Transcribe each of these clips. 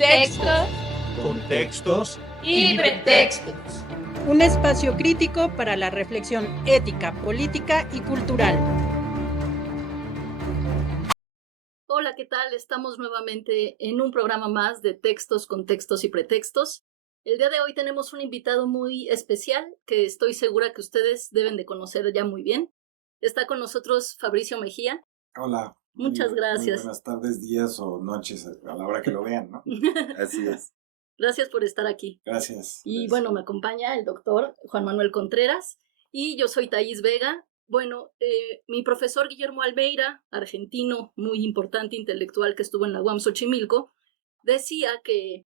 textos, contextos y pretextos. Un espacio crítico para la reflexión ética, política y cultural. Hola, ¿qué tal? Estamos nuevamente en un programa más de textos, contextos y pretextos. El día de hoy tenemos un invitado muy especial que estoy segura que ustedes deben de conocer ya muy bien. Está con nosotros Fabricio Mejía. Hola. Muchas gracias. Muy buenas tardes, días o noches, a la hora que lo vean, ¿no? Así es. Gracias por estar aquí. Gracias. Y bueno, me acompaña el doctor Juan Manuel Contreras y yo soy Thaís Vega. Bueno, mi profesor Guillermo Almeida, argentino, muy importante intelectual que estuvo en la UAM Xochimilco, decía que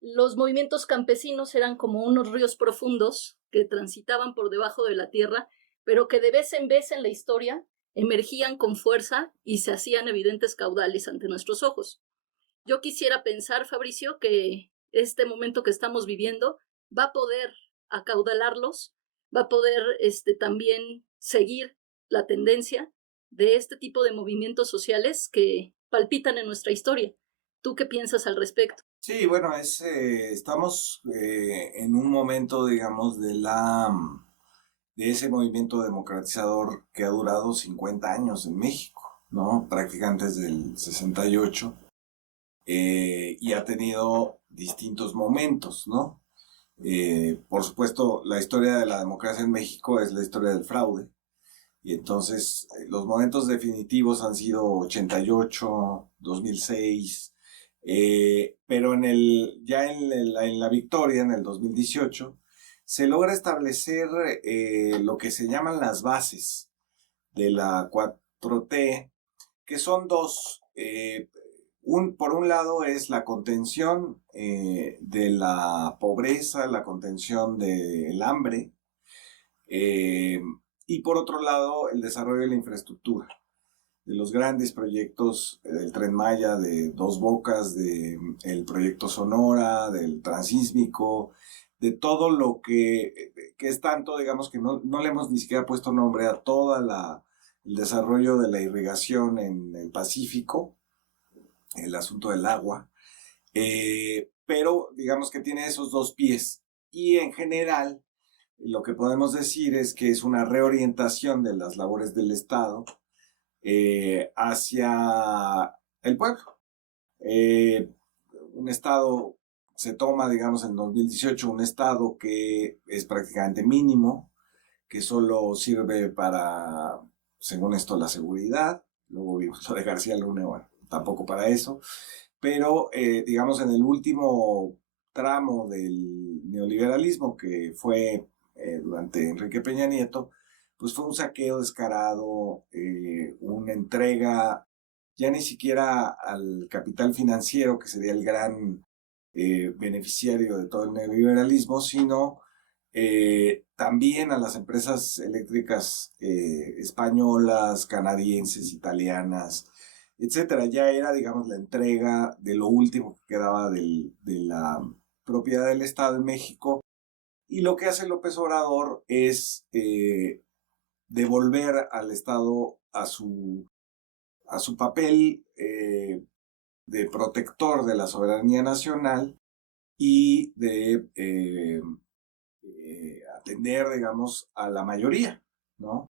los movimientos campesinos eran como unos ríos profundos que transitaban por debajo de la tierra, pero que de vez en vez en la historia emergían con fuerza y se hacían evidentes caudales ante nuestros ojos. Yo quisiera pensar, Fabricio, que este momento que estamos viviendo va a poder acaudalarlos, va a poder también seguir la tendencia de este tipo de movimientos sociales que palpitan en nuestra historia. ¿Tú qué piensas al respecto? Sí, bueno, estamos en un momento, digamos, de ese movimiento democratizador que ha durado 50 años en México, ¿no? Prácticamente desde el 68, y ha tenido distintos momentos, ¿no? Por supuesto, la historia de la democracia en México es la historia del fraude. Y entonces los momentos definitivos han sido 88, 2006, pero ya en la victoria, en el 2018, se logra establecer lo que se llaman las bases de la 4T, que son dos. Por un lado es la contención de la pobreza, la contención del hambre, y por otro lado el desarrollo de la infraestructura, de los grandes proyectos del Tren Maya, de Dos Bocas, del proyecto Sonora, del Transísmico, de todo lo que es tanto, digamos, que no le hemos ni siquiera puesto nombre a todo el desarrollo de la irrigación en el Pacífico, el asunto del agua, pero digamos que tiene esos dos pies. Y en general, lo que podemos decir es que es una reorientación de las labores del Estado hacia el pueblo. Un Estado se toma, digamos, en 2018, un Estado que es prácticamente mínimo, que solo sirve para, según esto, la seguridad. Luego vimos lo de García Luna, bueno, tampoco para eso. Pero, digamos, en el último tramo del neoliberalismo, que fue durante Enrique Peña Nieto, pues fue un saqueo descarado, una entrega ya ni siquiera al capital financiero, que sería el gran beneficiario de todo el neoliberalismo, sino también a las empresas eléctricas españolas, canadienses, italianas, etcétera. Ya era, digamos, la entrega de lo último que quedaba de la propiedad del Estado en México. Y lo que hace López Obrador es devolver al Estado a su papel de protector de la soberanía nacional y de atender, digamos, a la mayoría, ¿no?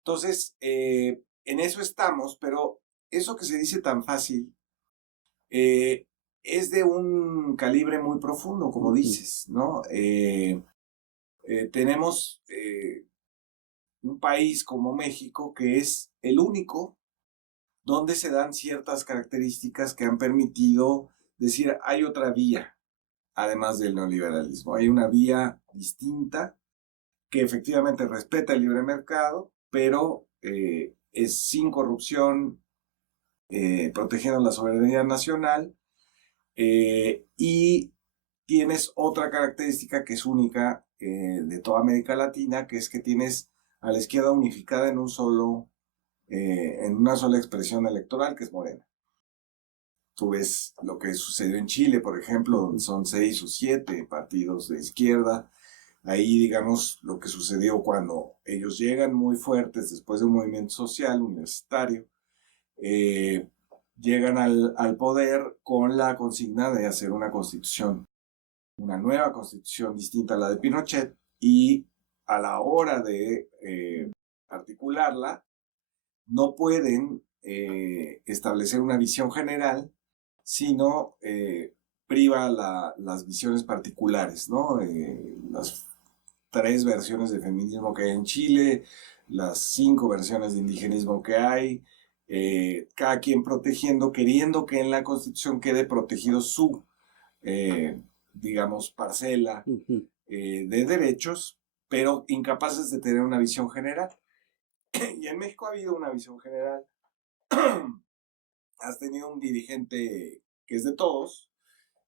Entonces, en eso estamos, pero eso que se dice tan fácil es de un calibre muy profundo, como dices, ¿no? Tenemos un país como México que es el único donde se dan ciertas características que han permitido decir hay otra vía, además del neoliberalismo. Hay una vía distinta que efectivamente respeta el libre mercado, pero es sin corrupción, protegiendo la soberanía nacional, y tienes otra característica que es única de toda América Latina, que es que tienes a la izquierda unificada en una sola expresión electoral, que es Morena. Tú ves lo que sucedió en Chile, por ejemplo, donde son 6 o 7 partidos de izquierda. Ahí, digamos, lo que sucedió cuando ellos llegan muy fuertes después de un movimiento social universitario, llegan al poder con la consigna de hacer una constitución, una nueva constitución distinta a la de Pinochet, y a la hora de articularla, no pueden establecer una visión general, sino priva las visiones particulares, ¿no? Las 3 versiones de feminismo que hay en Chile, las 5 versiones de indigenismo que hay, cada quien protegiendo, queriendo que en la Constitución quede protegido su, digamos, parcela de derechos, pero incapaces de tener una visión general. Y en México ha habido una visión general. Has tenido un dirigente que es de todos,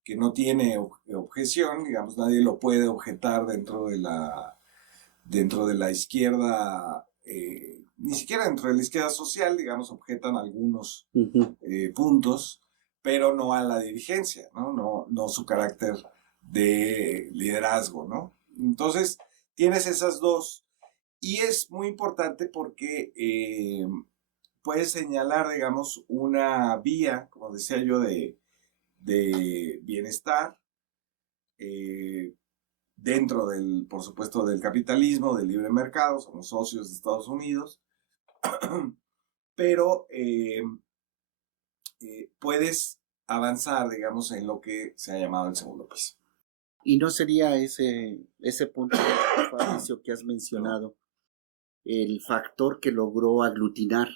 que no tiene objeción, digamos, nadie lo puede objetar dentro de la izquierda, ni siquiera dentro de la izquierda social, digamos, objetan algunos puntos, pero no a la dirigencia, no su carácter de liderazgo, ¿no? Entonces, tienes esas dos, y es muy importante porque puedes señalar, digamos, una vía, como decía yo, de bienestar, dentro por supuesto, del capitalismo, del libre mercado, somos socios de Estados Unidos, pero puedes avanzar, digamos, en lo que se ha llamado el segundo piso. ¿Y no sería ese punto, Fabricio, que has mencionado, el factor que logró aglutinar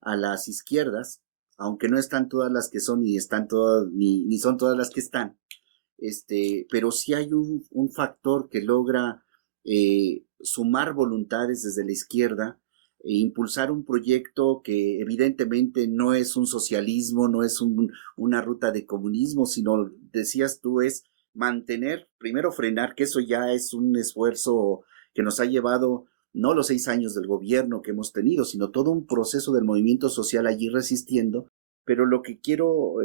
a las izquierdas, aunque no están todas las que son, ni son todas las que están, pero sí hay un factor que logra sumar voluntades desde la izquierda e impulsar un proyecto que evidentemente no es un socialismo, no es una ruta de comunismo, sino, decías tú, es mantener, primero frenar, que eso ya es un esfuerzo que nos ha llevado no los 6 años del gobierno que hemos tenido, sino todo un proceso del movimiento social allí resistiendo. Pero lo que quiero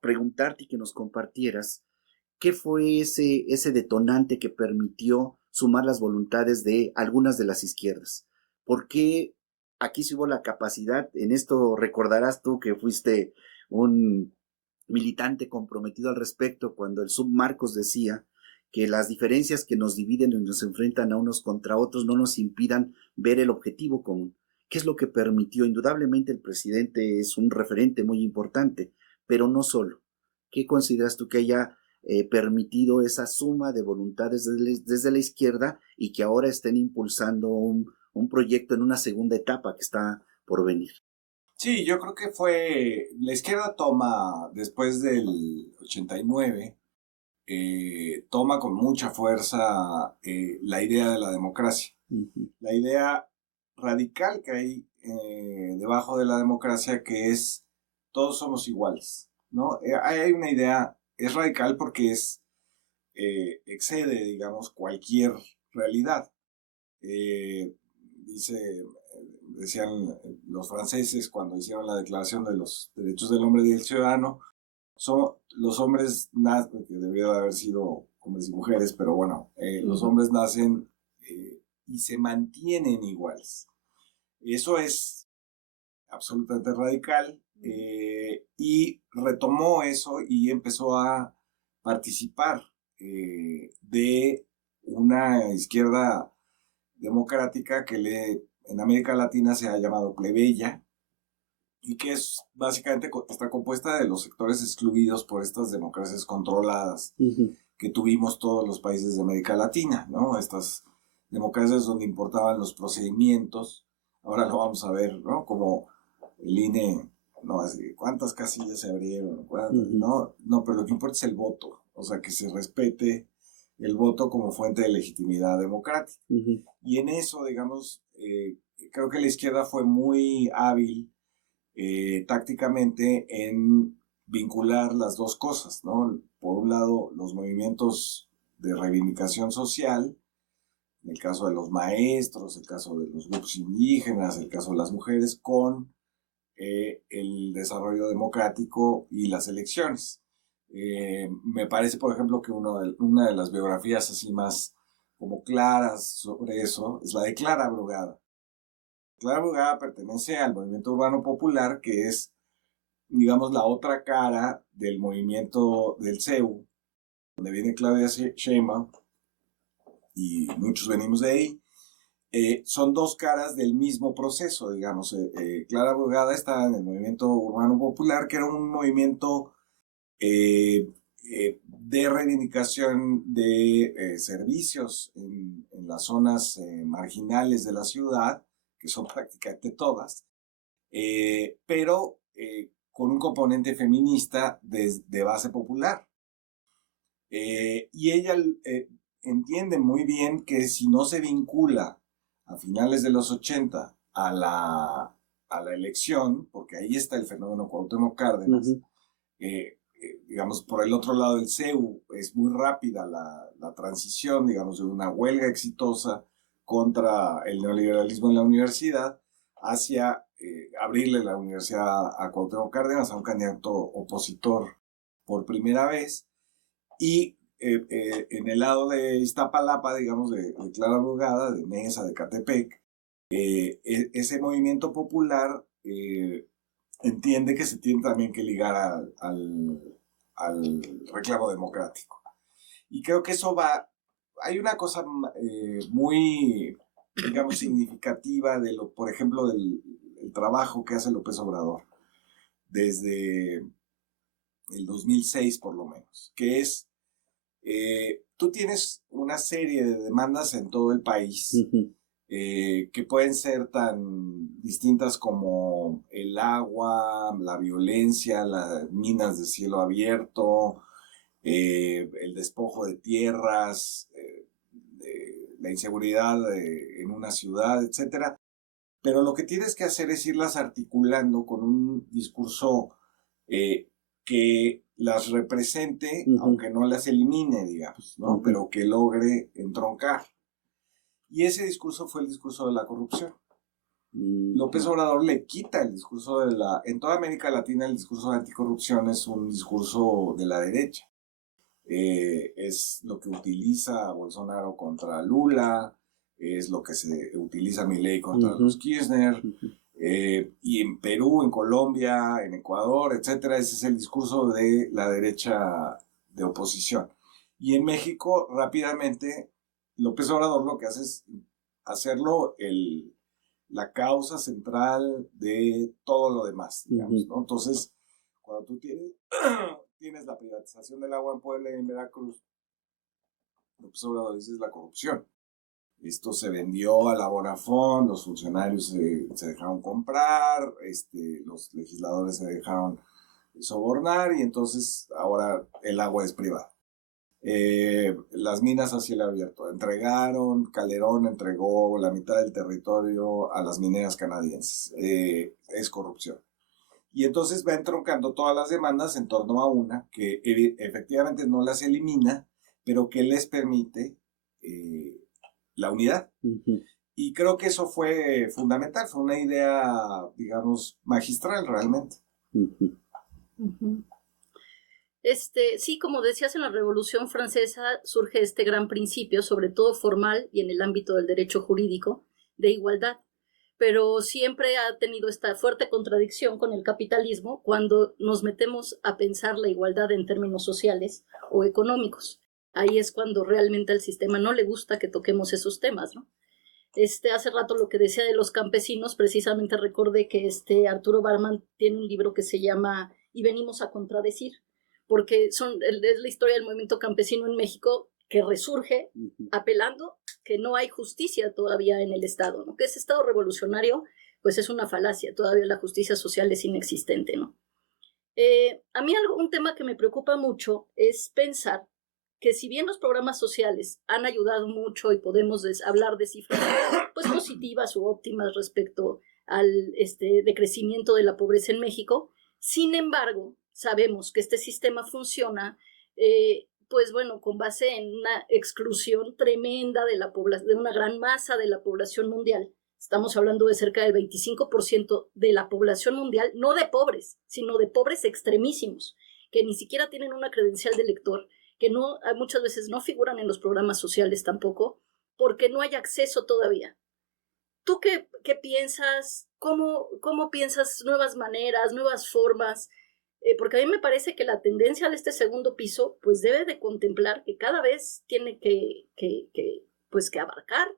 preguntarte y que nos compartieras, ¿qué fue ese detonante que permitió sumar las voluntades de algunas de las izquierdas? ¿Por qué aquí sí hubo la capacidad? En esto recordarás tú que fuiste un militante comprometido al respecto cuando el Submarcos decía que las diferencias que nos dividen y nos enfrentan a unos contra otros no nos impidan ver el objetivo común. ¿Qué es lo que permitió? Indudablemente el presidente es un referente muy importante, pero no solo. ¿Qué consideras tú que haya permitido esa suma de voluntades desde la izquierda y que ahora estén impulsando un proyecto en una segunda etapa que está por venir? Sí, yo creo que fue, la izquierda toma, después del 89, toma con mucha fuerza la idea de la democracia. La idea radical que hay debajo de la democracia, que es todos somos iguales, ¿no? Hay una idea, es radical porque excede, digamos, cualquier realidad. Decían los franceses cuando hicieron la Declaración de los Derechos del Hombre y del Ciudadano, los hombres nacen, que debió de haber sido hombres y mujeres, pero bueno, los hombres nacen y se mantienen iguales. Eso es absolutamente radical, y retomó eso y empezó a participar de una izquierda democrática que en América Latina se ha llamado plebeya, y que básicamente está compuesta de los sectores excluidos por estas democracias controladas que tuvimos todos los países de América Latina, ¿no? Estas democracias donde importaban los procedimientos. Ahora lo vamos a ver, ¿no? Como el INE, no, así, ¿cuántas casillas se abrieron? No, pero lo que importa es el voto, o sea, que se respete el voto como fuente de legitimidad democrática. Y en eso, digamos, creo que la izquierda fue muy hábil tácticamente en vincular las dos cosas, ¿no? Por un lado, los movimientos de reivindicación social, en el caso de los maestros, el caso de los grupos indígenas, el caso de las mujeres, con el desarrollo democrático y las elecciones. Me parece, por ejemplo, que una de las biografías así más como claras sobre eso es la de Clara Brugada. Clara Brugada pertenece al movimiento urbano popular, que es digamos, la otra cara del movimiento del CEU, donde viene Claudia Sheinbaum, y muchos venimos de ahí. Son dos caras del mismo proceso, digamos. Clara Brugada está en el movimiento urbano popular, que era un movimiento de reivindicación de servicios en las zonas marginales de la ciudad, que son prácticamente todas, pero con un componente feminista de base popular. Y ella entiende muy bien que si no se vincula a finales de los 80 a la elección, porque ahí está el fenómeno Cuauhtémoc Cárdenas, digamos, por el otro lado del CEU, es muy rápida la transición, digamos, de una huelga exitosa contra el neoliberalismo en la universidad hacia abrirle la universidad a Cuauhtémoc Cárdenas, a un candidato opositor por primera vez. Y en el lado de Iztapalapa, digamos, de Clara Brugada, de Nesa, de Catepec, ese movimiento popular entiende que se tiene también que ligar al reclamo democrático. Y creo que eso va... Hay una cosa muy, digamos, significativa de por ejemplo, del trabajo que hace López Obrador desde el 2006 por lo menos, que es tú tienes una serie de demandas en todo el país que pueden ser tan distintas como el agua, la violencia, las minas de cielo abierto, el despojo de tierras, la inseguridad en una ciudad, etc. Pero lo que tienes que hacer es irlas articulando con un discurso que las represente, aunque no las elimine, digamos, ¿no? Pero que logre entroncar. Y ese discurso fue el discurso de la corrupción. López Obrador le quita el discurso en toda América Latina el discurso de anticorrupción es un discurso de la derecha. Es lo que utiliza Bolsonaro contra Lula, es lo que se utiliza Milei contra los Kirchner, y en Perú, en Colombia, en Ecuador, etcétera. Ese es el discurso de la derecha de oposición. Y en México, rápidamente, López Obrador lo que hace es hacerlo la causa central de todo lo demás, digamos, ¿no? Entonces, cuando tú tienes la privatización del agua en Puebla y en Veracruz, López Obrador dice es la corrupción. Esto se vendió a la Bonafont, los funcionarios se dejaron comprar, los legisladores se dejaron sobornar y entonces ahora el agua es privada. Las minas a cielo abierto Calderón entregó la mitad del territorio a las mineras canadienses. Es corrupción. Y entonces va entroncando todas las demandas en torno a una que efectivamente no las elimina, pero que les permite la unidad. Y creo que eso fue fundamental, fue una idea, digamos, magistral realmente. Sí, como decías, en la Revolución Francesa surge este gran principio, sobre todo formal y en el ámbito del derecho jurídico, de igualdad. Pero siempre ha tenido esta fuerte contradicción con el capitalismo cuando nos metemos a pensar la igualdad en términos sociales o económicos. Ahí es cuando realmente al sistema no le gusta que toquemos esos temas, ¿no? Hace rato lo que decía de los campesinos, precisamente recordé que Arturo Barman tiene un libro que se llama Y venimos a contradecir, porque es la historia del movimiento campesino en México que resurge apelando que no hay justicia todavía en el Estado, ¿no? Que ese Estado revolucionario, pues es una falacia, todavía la justicia social es inexistente, ¿no? A mí un tema que me preocupa mucho es pensar que si bien los programas sociales han ayudado mucho y podemos hablar de cifras pues positivas u óptimas respecto al decrecimiento de la pobreza en México, sin embargo, sabemos que este sistema funciona pues bueno, con base en una exclusión tremenda de una gran masa de la población mundial. Estamos hablando de cerca del 25% de la población mundial, no de pobres, sino de pobres extremísimos, que ni siquiera tienen una credencial de lector, que muchas veces no figuran en los programas sociales tampoco, porque no hay acceso todavía. ¿Tú qué piensas? ¿Cómo piensas nuevas maneras, nuevas formas porque a mí me parece que la tendencia de este segundo piso pues debe de contemplar que cada vez tiene que abarcar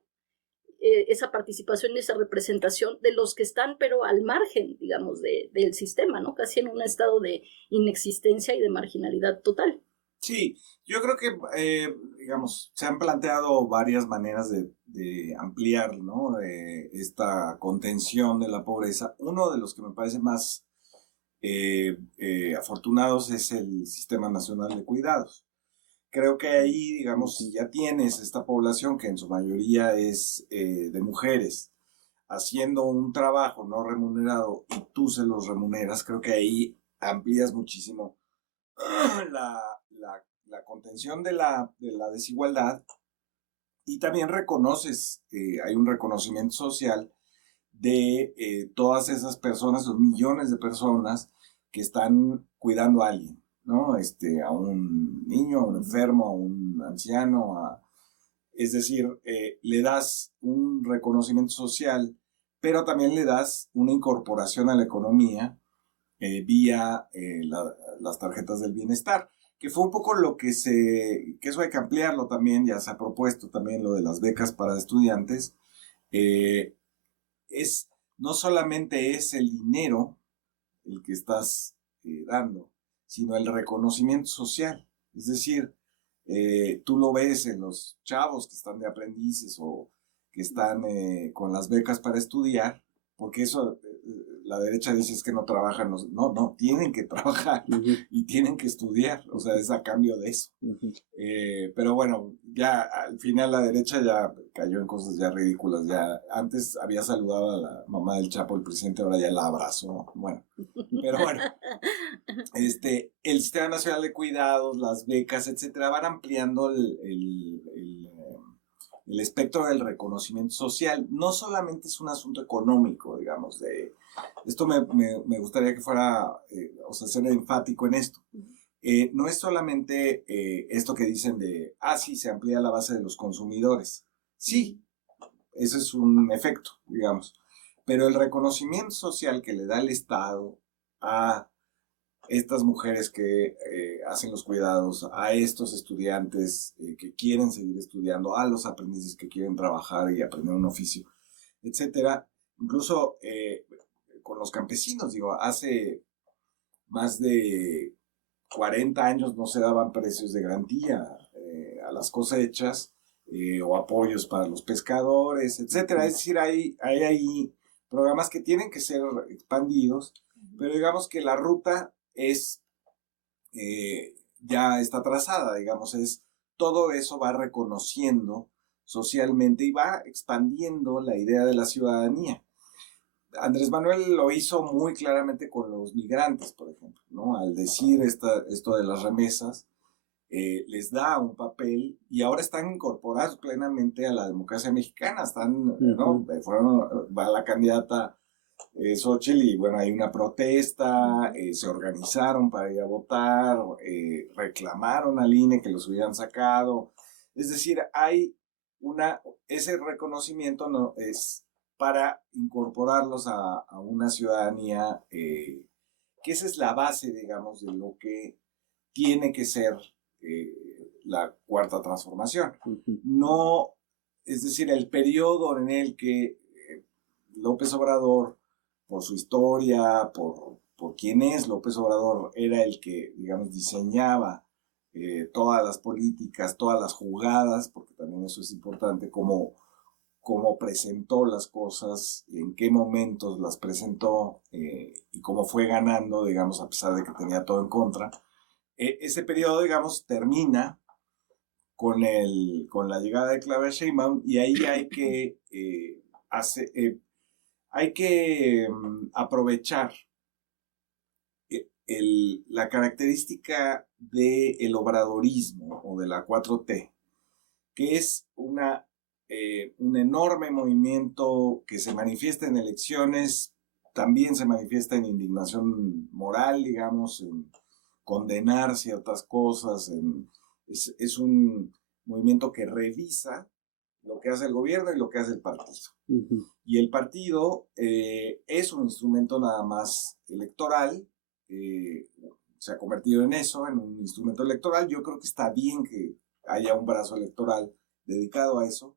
esa participación y esa representación de los que están pero al margen, digamos, del sistema, ¿no? Casi en un estado de inexistencia y de marginalidad total. Sí, yo creo que, digamos, se han planteado varias maneras de ampliar, ¿no? Esta contención de la pobreza. Uno de los que me parece más afortunados es el Sistema Nacional de Cuidados. Creo que ahí, digamos, si ya tienes esta población que en su mayoría es de mujeres haciendo un trabajo no remunerado y tú se los remuneras, creo que ahí amplías muchísimo la contención de la desigualdad y también reconoces, hay un reconocimiento social de todas esas personas, los millones de personas que están cuidando a alguien, ¿no? A un niño, a un enfermo, a un anciano, es decir, le das un reconocimiento social, pero también le das una incorporación a la economía vía las tarjetas del bienestar, que fue un poco lo que eso hay que ampliarlo también, ya se ha propuesto también lo de las becas para estudiantes. No solamente es el dinero el que estás dando, sino el reconocimiento social. Es decir, tú lo ves en los chavos que están de aprendices o que están con las becas para estudiar, porque eso la derecha dice es que no trabajan, no, tienen que trabajar y tienen que estudiar, o sea, es a cambio de eso. Pero bueno, ya al final la derecha ya cayó en cosas ya ridículas, ya antes había saludado a la mamá del Chapo, el presidente, ahora ya la abrazó, bueno, pero bueno, el Sistema Nacional de Cuidados, las becas, etcétera, van ampliando el espectro del reconocimiento social. No solamente es un asunto económico, digamos, esto me gustaría que fuera, ser enfático en esto. No es solamente esto que dicen sí, se amplía la base de los consumidores. Sí, ese es un efecto, digamos. Pero el reconocimiento social que le da el Estado a estas mujeres que hacen los cuidados, a estos estudiantes que quieren seguir estudiando, a los aprendices que quieren trabajar y aprender un oficio, etcétera. Incluso con los campesinos, digo, hace más de 40 años no se daban precios de garantía a las cosechas o apoyos para los pescadores, etcétera. Es decir, hay programas que tienen que ser expandidos, pero digamos que la ruta ya está trazada, digamos, todo eso va reconociendo socialmente y va expandiendo la idea de la ciudadanía. Andrés Manuel lo hizo muy claramente con los migrantes, por ejemplo, ¿no? Al decir esto de las remesas, les da un papel y ahora están incorporados plenamente a la democracia mexicana, ¿no? Va la candidata Xóchitl y bueno, hay una protesta, se organizaron para ir a votar, reclamaron al INE que los hubieran sacado. Es decir, ese reconocimiento no es para incorporarlos a una ciudadanía, que esa es la base, digamos, de lo que tiene que ser la cuarta transformación. No, es decir, el periodo en el que López Obrador, por su historia, por quién es López Obrador, era el que, digamos, diseñaba todas las políticas, todas las jugadas, porque también eso es importante, cómo presentó las cosas, en qué momentos las presentó y cómo fue ganando, digamos, a pesar de que tenía todo en contra. Ese periodo, digamos, termina con la llegada de Claudia Sheinbaum y ahí hay que aprovechar la característica del obradorismo o de la 4T, que es un enorme movimiento que se manifiesta en elecciones, también se manifiesta en indignación moral, digamos, en condenar ciertas cosas, es un movimiento que revisa lo que hace el gobierno y lo que hace el partido. Y el partido es un instrumento nada más electoral, se ha convertido en eso, en un instrumento electoral. Yo creo que está bien que haya un brazo electoral dedicado a eso.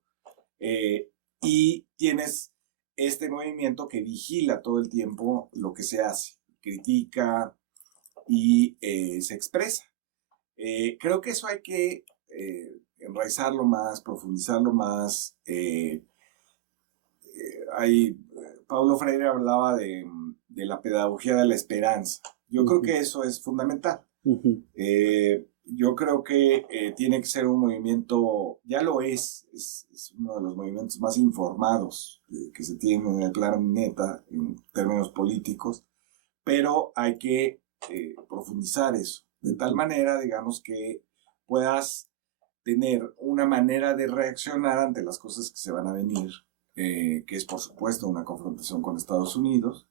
Y tienes este movimiento que vigila todo el tiempo lo que se hace, critica y se expresa. Creo que eso hay que enraizarlo más, profundizarlo más. Paulo Freire hablaba de la pedagogía de la esperanza. Yo creo que eso es fundamental. Yo creo que tiene que ser un movimiento, ya lo es uno de los movimientos más informados que se tienen en el planeta en términos políticos, pero hay que profundizar eso, de tal manera, digamos, que puedas tener una manera de reaccionar ante las cosas que se van a venir, que es por supuesto una confrontación con Estados Unidos,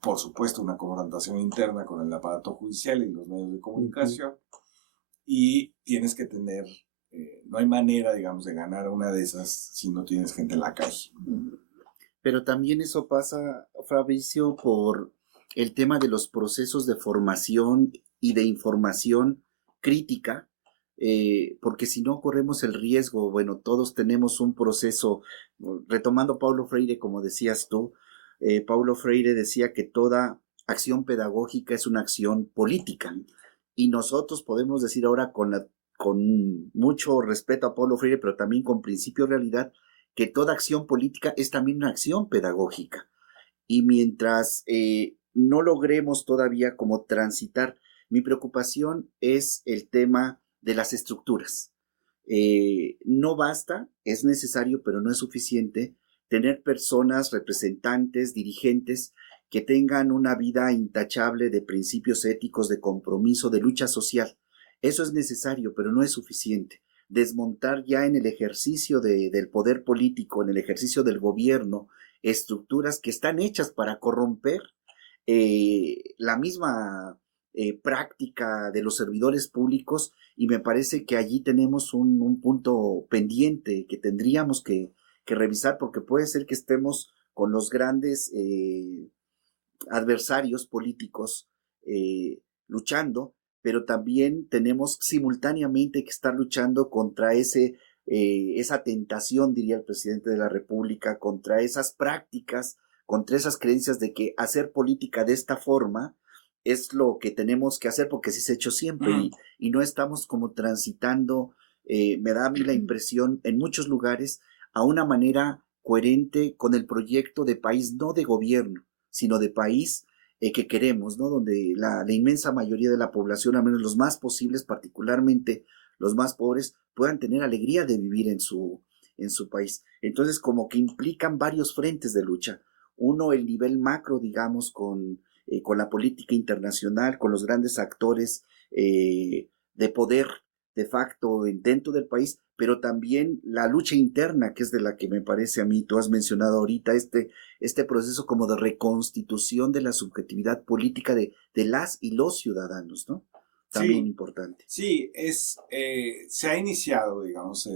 por supuesto una confrontación interna con el aparato judicial y los medios de comunicación, y tienes que tener, no hay manera, digamos, de ganar una de esas si no tienes gente en la calle. Pero también eso pasa, Fabricio, por el tema de los procesos de formación y de información crítica, porque si no corremos el riesgo, bueno, todos tenemos un proceso, retomando Paulo Freire, como decías tú, Paulo Freire decía que toda acción pedagógica es una acción política, y nosotros podemos decir ahora con mucho respeto a Paulo Freire, pero también con principio de realidad, que toda acción política es también una acción pedagógica. Y mientras no logremos todavía como transitar, mi preocupación es el tema de las estructuras. No basta, es necesario, pero no es suficiente tener personas, representantes, dirigentes que tengan una vida intachable de principios éticos, de compromiso, de lucha social. Eso es necesario, pero no es suficiente. Desmontar ya en el ejercicio del poder político, en el ejercicio del gobierno, estructuras que están hechas para corromper la misma práctica de los servidores públicos, y me parece que allí tenemos un punto pendiente que tendríamos que revisar, porque puede ser que estemos con los grandes adversarios políticos luchando, pero también tenemos simultáneamente que estar luchando contra esa tentación, diría el presidente de la República, contra esas prácticas, contra esas creencias de que hacer política de esta forma es lo que tenemos que hacer porque así se ha hecho siempre, y no estamos como transitando, me da a mí la impresión, en muchos lugares, a una manera coherente con el proyecto de país, no de gobierno, sino de país que queremos, ¿no? Donde la inmensa mayoría de la población, al menos los más posibles, particularmente los más pobres, puedan tener alegría de vivir en su país. Entonces, como que implican varios frentes de lucha. Uno, el nivel macro, digamos, con la política internacional, con los grandes actores de poder de facto dentro del país, pero también la lucha interna, que es de la que me parece a mí, tú has mencionado ahorita, este proceso como de reconstitución de la subjetividad política de las y los ciudadanos, ¿no? También sí, importante. Sí, se ha iniciado, digamos,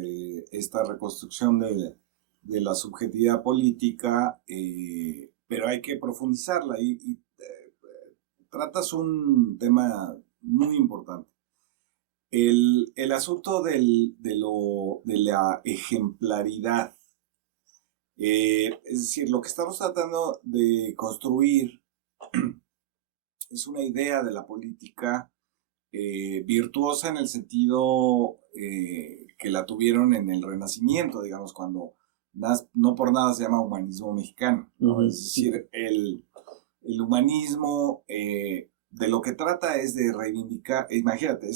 esta reconstrucción de la subjetividad política, pero hay que profundizarla, y tratas un tema muy importante. El asunto de la ejemplaridad. Es decir, lo que estamos tratando de construir es una idea de la política virtuosa en el sentido que la tuvieron en el Renacimiento, digamos, cuando no por nada se llama humanismo mexicano, ¿no? Es decir, el humanismo de lo que trata es de reivindicar, imagínate,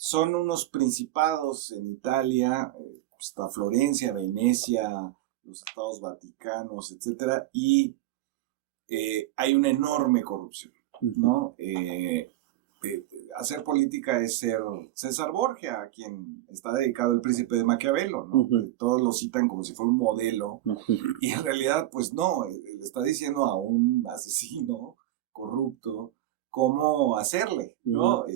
son unos principados en Italia, está Florencia, Venecia, los Estados Vaticanos, etcétera, y hay una enorme corrupción, ¿no? Hacer política es ser César Borgia, a quien está dedicado el Príncipe de Maquiavelo, ¿no? Todos lo citan como si fuera un modelo, y en realidad, pues no, le está diciendo a un asesino corrupto cómo hacerle, ¿no?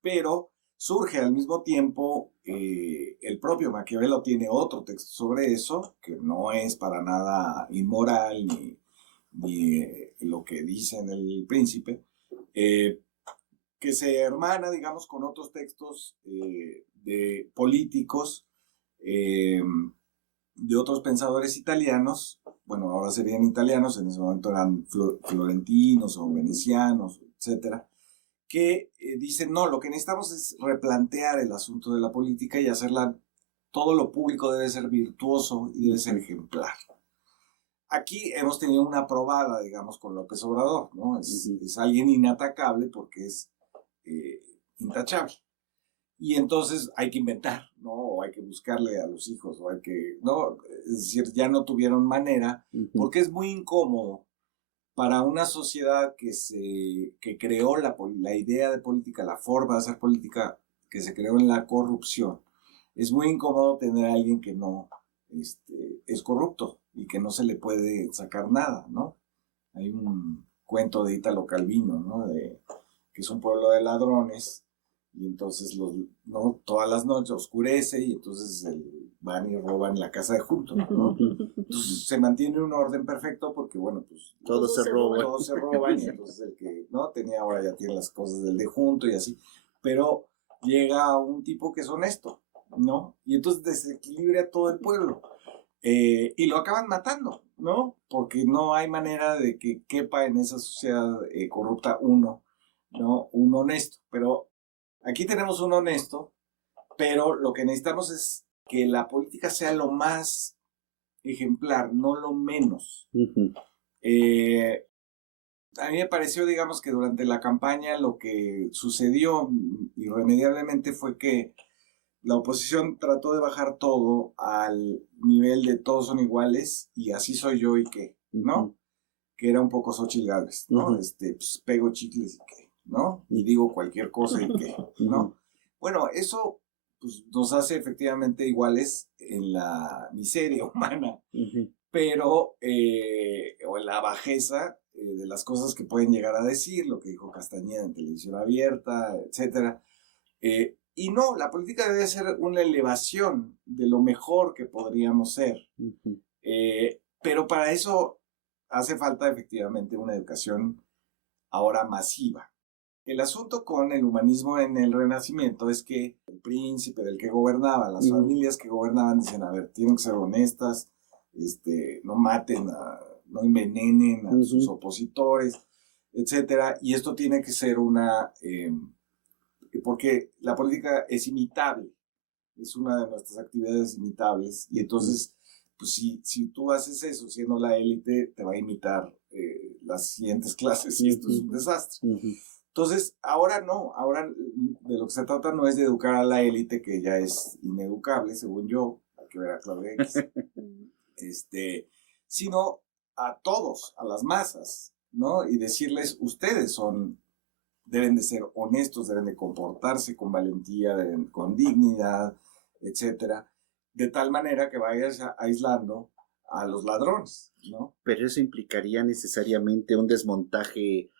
Pero surge al mismo tiempo, el propio Maquiavelo tiene otro texto sobre eso, que no es para nada inmoral ni lo que dice en El Príncipe, que se hermana, digamos, con otros textos de políticos, de otros pensadores italianos. Bueno, ahora serían italianos, en ese momento eran florentinos o venecianos, etcétera, que dicen, no, lo que necesitamos es replantear el asunto de la política y hacerla, todo lo público debe ser virtuoso y debe ser ejemplar. Aquí hemos tenido una probada, digamos, con López Obrador, ¿no? Es alguien inatacable porque es intachable. Y entonces hay que inventar, ¿no? O hay que buscarle a los hijos, o hay que, ¿no? Es decir, ya no tuvieron manera, porque es muy incómodo para una sociedad que creó la idea de política, la forma de hacer política, que se creó en la corrupción. Es muy incómodo tener a alguien que no es corrupto y que no se le puede sacar nada, ¿no? Hay un cuento de Italo Calvino, ¿no? Que es un pueblo de ladrones, y entonces ¿no? Todas las noches oscurece y entonces van y roban la casa de juntos, ¿no? Entonces se mantiene un orden perfecto porque, bueno, pues Todos se roban. Todos se roban y entonces el que no tenía ahora ya tiene las cosas del de junto y así. Pero llega un tipo que es honesto, ¿no? Y entonces desequilibra a todo el pueblo. Y lo acaban matando, ¿no? Porque no hay manera de que quepa en esa sociedad corrupta uno, ¿no? Un honesto. Pero aquí tenemos un honesto, pero lo que necesitamos es que la política sea lo más ejemplar, no lo menos. A mí me pareció, digamos, que durante la campaña lo que sucedió irremediablemente fue que la oposición trató de bajar todo al nivel de todos son iguales y así soy yo y qué, ¿no? Que era un poco Xóchitl Gálvez, ¿no? Pues pego chicles y qué, ¿no? Y digo cualquier cosa y qué, ¿no? Bueno, eso pues, nos hace efectivamente iguales en la miseria humana, pero, o en la bajeza de las cosas que pueden llegar a decir, lo que dijo Castañeda en televisión abierta, etcétera. Y no, la política debe ser una elevación de lo mejor que podríamos ser. Pero para eso hace falta efectivamente una educación ahora masiva. El asunto con el humanismo en el Renacimiento es que el príncipe del que gobernaba, las familias que gobernaban dicen, a ver, tienen que ser honestas, no maten, no envenenen a sus opositores, etcétera. Y esto tiene que ser porque la política es imitable, es una de nuestras actividades imitables, y entonces, pues si tú haces eso siendo la élite, te va a imitar las siguientes clases, y esto es un desastre. Entonces, ahora no, ahora de lo que se trata no es de educar a la élite, que ya es ineducable, según yo, hay que ver a Claudia X, sino a todos, a las masas, ¿no? Y decirles, ustedes deben de ser honestos, deben de comportarse con valentía, con dignidad, etcétera, de tal manera que vayas aislando a los ladrones, ¿no? Pero eso implicaría necesariamente un desmontaje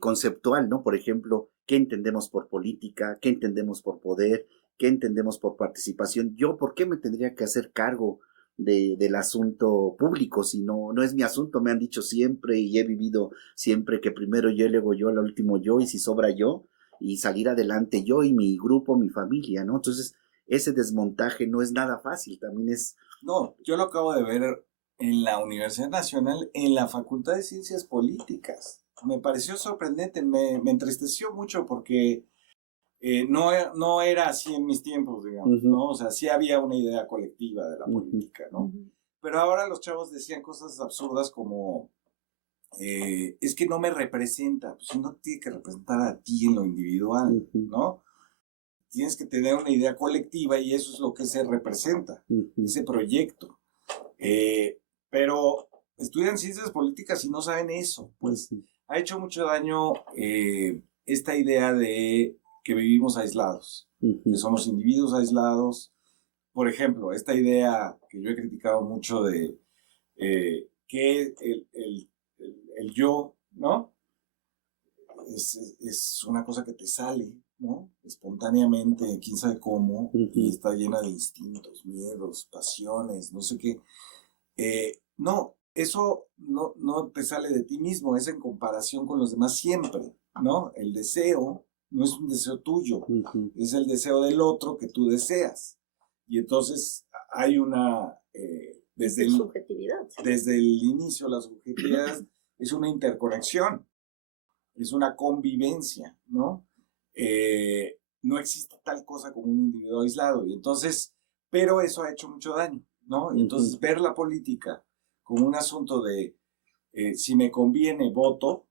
conceptual, ¿no? Por ejemplo, ¿qué entendemos por política? ¿Qué entendemos por poder? ¿Qué entendemos por participación? ¿Yo por qué me tendría que hacer cargo del asunto público si no es mi asunto? Me han dicho siempre y he vivido siempre que primero yo, luego yo, al último yo, y si sobra yo, y salir adelante yo y mi grupo, mi familia, ¿no? Entonces, ese desmontaje no es nada fácil, también es... No, yo lo acabo de ver en la Universidad Nacional, en la Facultad de Ciencias Políticas. Me pareció sorprendente, me entristeció mucho porque no era así en mis tiempos, digamos, ¿no? O sea, sí había una idea colectiva de la política, ¿no? Pero ahora los chavos decían cosas absurdas como, es que no me representa, pues no tiene que representar a ti en lo individual, ¿no? Tienes que tener una idea colectiva y eso es lo que se representa, ese proyecto. Pero estudian ciencias políticas y no saben eso, pues ha hecho mucho daño esta idea de que vivimos aislados, que somos individuos aislados. Por ejemplo, esta idea que yo he criticado mucho de que el yo, ¿no? Es una cosa que te sale, ¿no? Espontáneamente, quién sabe cómo, y está llena de instintos, miedos, pasiones, no sé qué. No, eso no te sale de ti mismo, es en comparación con los demás siempre, ¿no? El deseo no es un deseo tuyo, es el deseo del otro que tú deseas. Y entonces hay una... subjetividad. Desde el inicio, la subjetividad es una interconexión, es una convivencia, ¿no? No existe tal cosa como un individuo aislado. Y entonces, pero eso ha hecho mucho daño, ¿no? Y entonces ver la política como un asunto de si me conviene voto,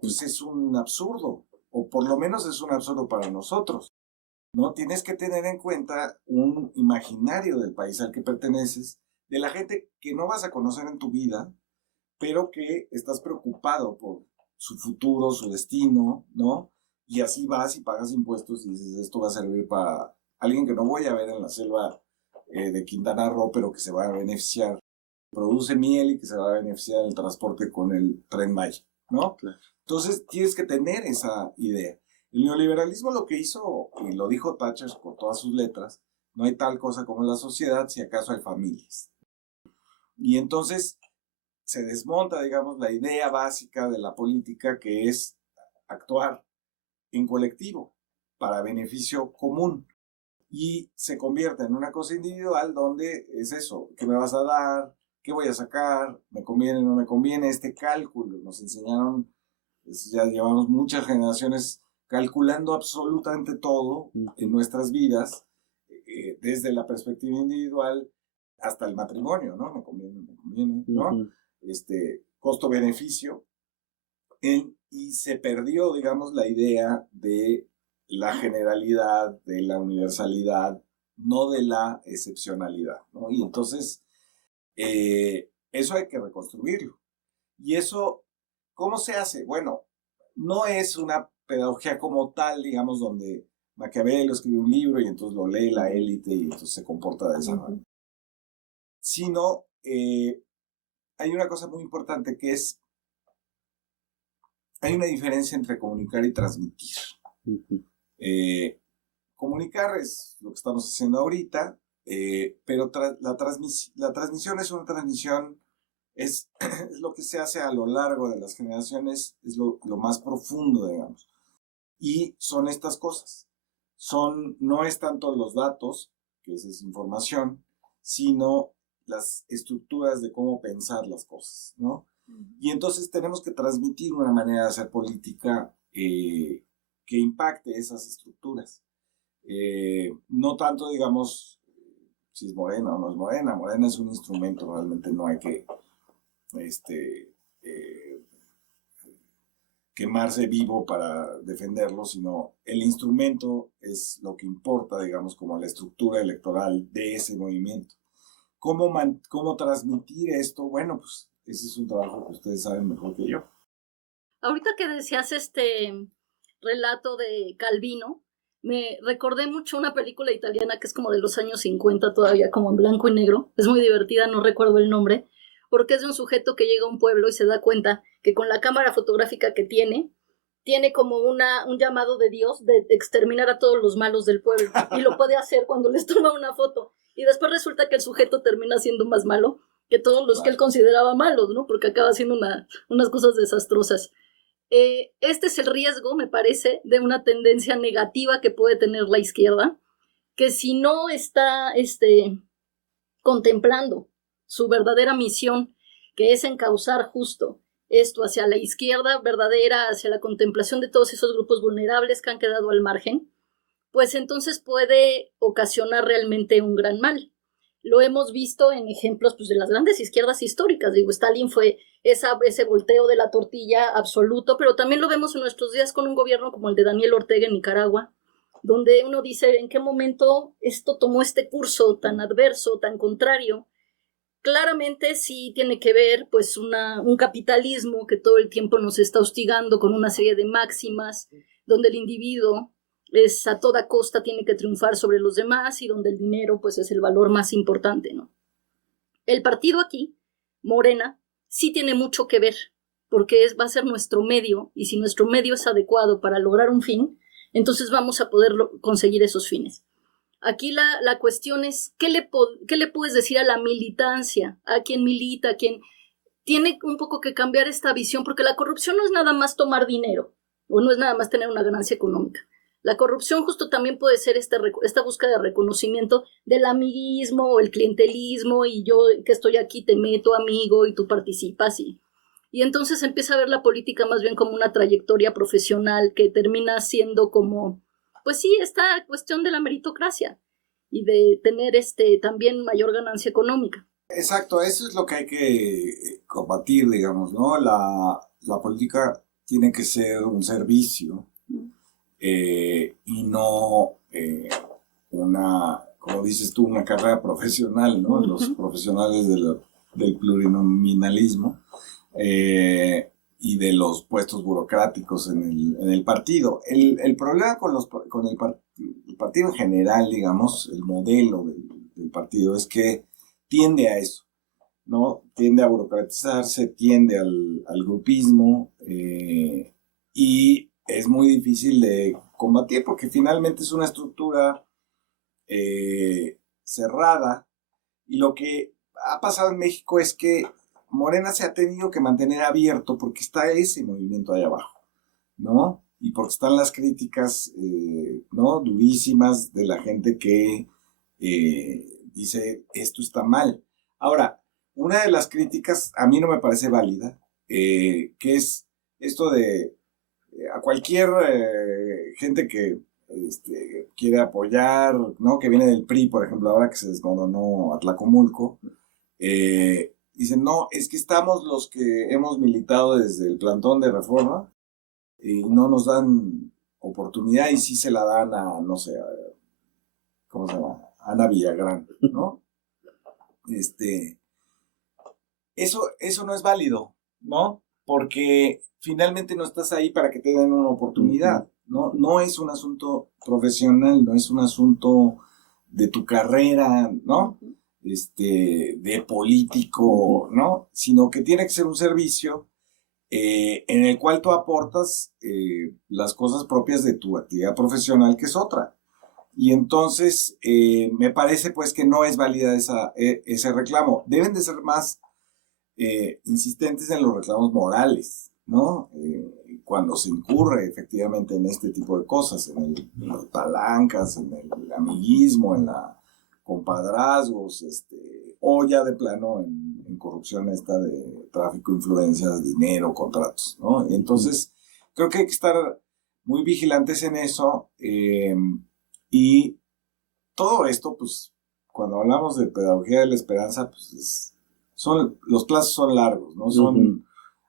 pues es un absurdo, o por lo menos es un absurdo para nosotros, ¿no? Tienes que tener en cuenta un imaginario del país al que perteneces, de la gente que no vas a conocer en tu vida, pero que estás preocupado por su futuro, su destino, ¿no? Y así vas y pagas impuestos y dices, esto va a servir para alguien que no voy a ver en la selva de Quintana Roo, pero que se va a beneficiar, produce miel y que se va a beneficiar del transporte con el Tren Maya, ¿no? Claro. Entonces tienes que tener esa idea. El neoliberalismo lo que hizo, y lo dijo Thatcher con todas sus letras, no hay tal cosa como la sociedad, si acaso hay familias. Y entonces se desmonta, digamos, la idea básica de la política, que es actuar en colectivo para beneficio común. Y se convierte en una cosa individual donde es eso, ¿qué me vas a dar? ¿Qué voy a sacar? ¿Me conviene, no me conviene? Este cálculo nos enseñaron, ya llevamos muchas generaciones calculando absolutamente todo en nuestras vidas, desde la perspectiva individual hasta el matrimonio, ¿no? Me conviene, ¿no? Costo-beneficio. Y se perdió, digamos, la idea de la generalidad, de la universalidad, no de la excepcionalidad, ¿no? Y entonces, eso hay que reconstruirlo. Y eso, ¿cómo se hace? Bueno, no es una pedagogía como tal, digamos, donde Maquiavelo escribe un libro y entonces lo lee la élite y entonces se comporta de esa manera. Sino, hay una cosa muy importante que es, hay una diferencia entre comunicar y transmitir. Comunicar es lo que estamos haciendo ahorita, pero la transmisión es una transmisión, es lo que se hace a lo largo de las generaciones, es lo más profundo, digamos. Y son estas cosas. No es tanto los datos, que esa es información, sino las estructuras de cómo pensar las cosas, ¿no? Y entonces tenemos que transmitir una manera de hacer política que impacte esas estructuras. No tanto, digamos, si es morena o no es morena. Morena es un instrumento, realmente no hay que quemarse vivo para defenderlo, sino el instrumento es lo que importa, digamos, como la estructura electoral de ese movimiento. ¿Cómo transmitir esto? Bueno, pues ese es un trabajo que ustedes saben mejor que yo. Ahorita que decías este relato de Calvino, me recordé mucho una película italiana que es como de los años 50 todavía, como en blanco y negro. Es muy divertida, no recuerdo el nombre, porque es de un sujeto que llega a un pueblo y se da cuenta que con la cámara fotográfica que tiene como un llamado de Dios de exterminar a todos los malos del pueblo, y lo puede hacer cuando les toma una foto. Y después resulta que el sujeto termina siendo más malo que todos los que él consideraba malos, ¿no? Porque acaba haciendo unas cosas desastrosas. Este es el riesgo, me parece, de una tendencia negativa que puede tener la izquierda, que si no está contemplando su verdadera misión, que es encauzar justo esto hacia la izquierda verdadera, hacia la contemplación de todos esos grupos vulnerables que han quedado al margen, pues entonces puede ocasionar realmente un gran mal. Lo hemos visto en ejemplos pues, de las grandes izquierdas históricas. Digo, Stalin fue ese volteo de la tortilla absoluto, pero también lo vemos en nuestros días con un gobierno como el de Daniel Ortega en Nicaragua, donde uno dice, ¿en qué momento esto tomó este curso tan adverso, tan contrario? Claramente sí tiene que ver pues un capitalismo que todo el tiempo nos está hostigando con una serie de máximas, donde el individuo a toda costa tiene que triunfar sobre los demás y donde el dinero pues es el valor más importante, ¿no? El partido aquí, Morena, sí tiene mucho que ver, porque va a ser nuestro medio, y si nuestro medio es adecuado para lograr un fin, entonces vamos a poder conseguir esos fines. Aquí la cuestión es, ¿qué le puedes decir a la militancia, a quien milita, a quien tiene un poco que cambiar esta visión, porque la corrupción no es nada más tomar dinero, o no es nada más tener una ganancia económica. La corrupción justo también puede ser esta búsqueda de reconocimiento del amiguismo o el clientelismo, y yo que estoy aquí te meto amigo y tú participas, y entonces empieza a ver la política más bien como una trayectoria profesional que termina siendo como, pues sí, esta cuestión de la meritocracia y de tener también mayor ganancia económica. Exacto, eso es lo que hay que combatir, digamos, ¿no? La política tiene que ser un servicio y no como dices tú, una carrera profesional, ¿no? Los profesionales del plurinominalismo y de los puestos burocráticos en el partido. El problema con el partido en general, digamos, el modelo del partido es que tiende a eso, ¿no? Tiende a burocratizarse, tiende al grupismo y es muy difícil de combatir porque finalmente es una estructura cerrada, y lo que ha pasado en México es que Morena se ha tenido que mantener abierto porque está ese movimiento ahí abajo, ¿no? Y porque están las críticas, ¿no? Durísimas de la gente que dice esto está mal. Ahora, una de las críticas a mí no me parece válida, que es esto de a cualquier gente que quiere apoyar, ¿no? Que viene del PRI, por ejemplo, ahora que se desmoronó Atlacomulco, dicen, no, es que estamos los que hemos militado desde el plantón de Reforma y no nos dan oportunidad, y sí se la dan a, no sé, ¿cómo se llama? Ana Villagrán, ¿no? Eso no es válido, ¿no? Porque finalmente no estás ahí para que te den una oportunidad, ¿no? No es un asunto profesional, no es un asunto de tu carrera, ¿no? De político, ¿no? Sino que tiene que ser un servicio en el cual tú aportas las cosas propias de tu actividad profesional, que es otra. Y entonces me parece pues que no es válida ese reclamo. Deben de ser más insistentes en los reclamos morales, ¿no? Cuando se incurre efectivamente en este tipo de cosas, en las palancas, en el amiguismo, en la compadrazgos, o ya de plano en corrupción esta de tráfico de influencias, dinero, contratos, ¿no? Entonces, creo que hay que estar muy vigilantes en eso, y todo esto, pues, cuando hablamos de pedagogía de la esperanza, pues los plazos son largos, ¿no? Son